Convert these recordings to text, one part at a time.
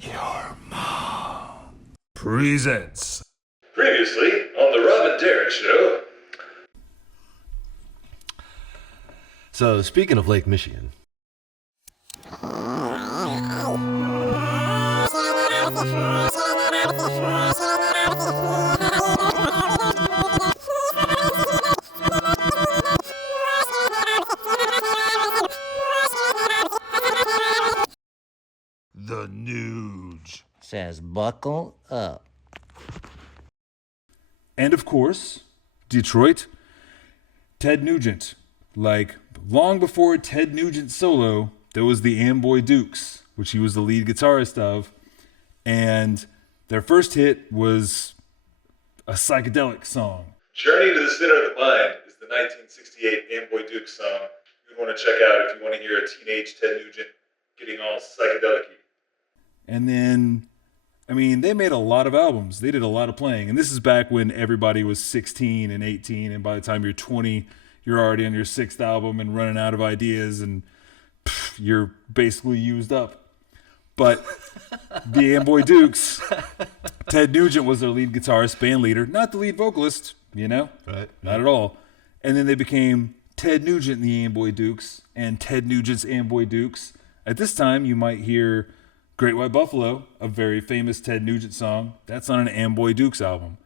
Your mom presents. Previously on the Rob and Derek Show. So, speaking of Lake Michigan. The Nuge says buckle up. And of course, Detroit, Ted Nugent. Like, long before Ted Nugent solo, there was the Amboy Dukes, which he was the lead guitarist of. And their first hit was a psychedelic song. Journey to the Center of the Mind is the 1968 Amboy Duke song you'd want to check out if you want to hear a teenage Ted Nugent getting all psychedelic-y. And then, I mean, they made a lot of albums. They did a lot of playing. And this is back when everybody was 16 and 18. And by the time you're 20, you're already on your sixth album and running out of ideas. And you're basically used up. But the Amboy Dukes, Ted Nugent was their lead guitarist, band leader. Not the lead vocalist, you know? Right. Not at all. And then they became Ted Nugent and the Amboy Dukes and Ted Nugent's Amboy Dukes. At this time, you might hear Great White Buffalo, a very famous Ted Nugent song. That's on an Amboy Dukes album.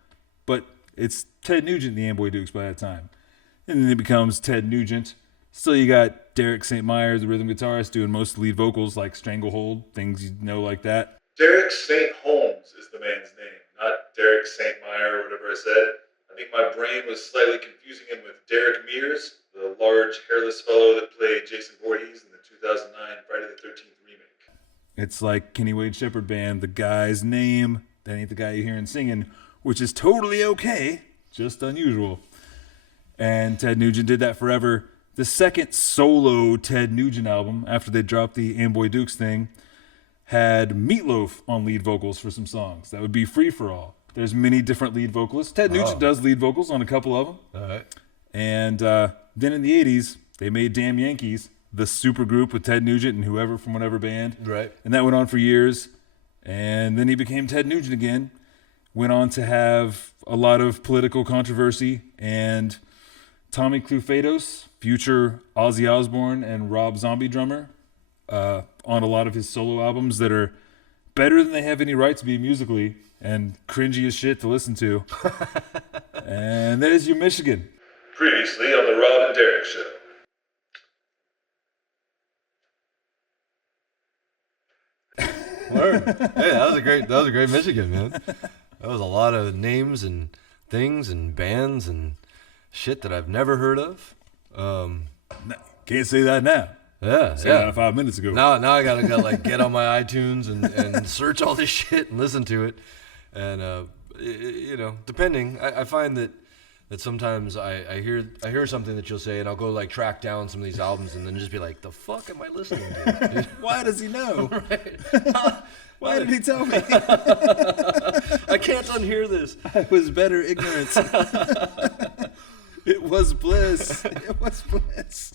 But it's Ted Nugent and the Amboy Dukes by that time. And then it becomes Ted Nugent. Still, you got Derek St. Myers, the rhythm guitarist, doing most of the lead vocals like Stranglehold, things you know like that. Derek St. Holmes is the man's name, not Derek St. Meyer or whatever I said. I think my brain was slightly confusing him with Derek Mears, the large hairless fellow that played Jason Voorhees in the 2009 Friday the 13th remake. It's like Kenny Wade Shepherd Band, the guy's name, that ain't the guy you're hearing singing, which is totally okay, just unusual. And Ted Nugent did that forever. The second solo Ted Nugent album, after they dropped the Amboy Dukes thing, had Meatloaf on lead vocals for some songs. That would be Free For All. There's many different lead vocalists. Ted Nugent does lead vocals on a couple of them. All right. And then in the 80s, they made Damn Yankees, the super group with Ted Nugent and whoever from whatever band. Right. And that went on for years. And then he became Ted Nugent again. Went on to have a lot of political controversy. And Tommy Clufados, future Ozzy Osbourne and Rob Zombie drummer, on a lot of his solo albums that are better than they have any right to be musically and cringy as shit to listen to. And there's your Michigan. Previously on the Rob and Derek Show. Word. Hey, that was a great Michigan, man. That was a lot of names and things and bands and shit that I've never heard of. Can't say that now. Yeah, Say yeah. that 5 minutes ago. Now I gotta go like get on my iTunes and search all this shit and listen to it, and you know, depending, I find that sometimes I hear something that you'll say and I'll go like track down some of these albums and then just be like, the fuck am I listening to? Why does he know? Right. Why did he tell me? I can't unhear this. I was better ignorance. It was bliss. It was bliss.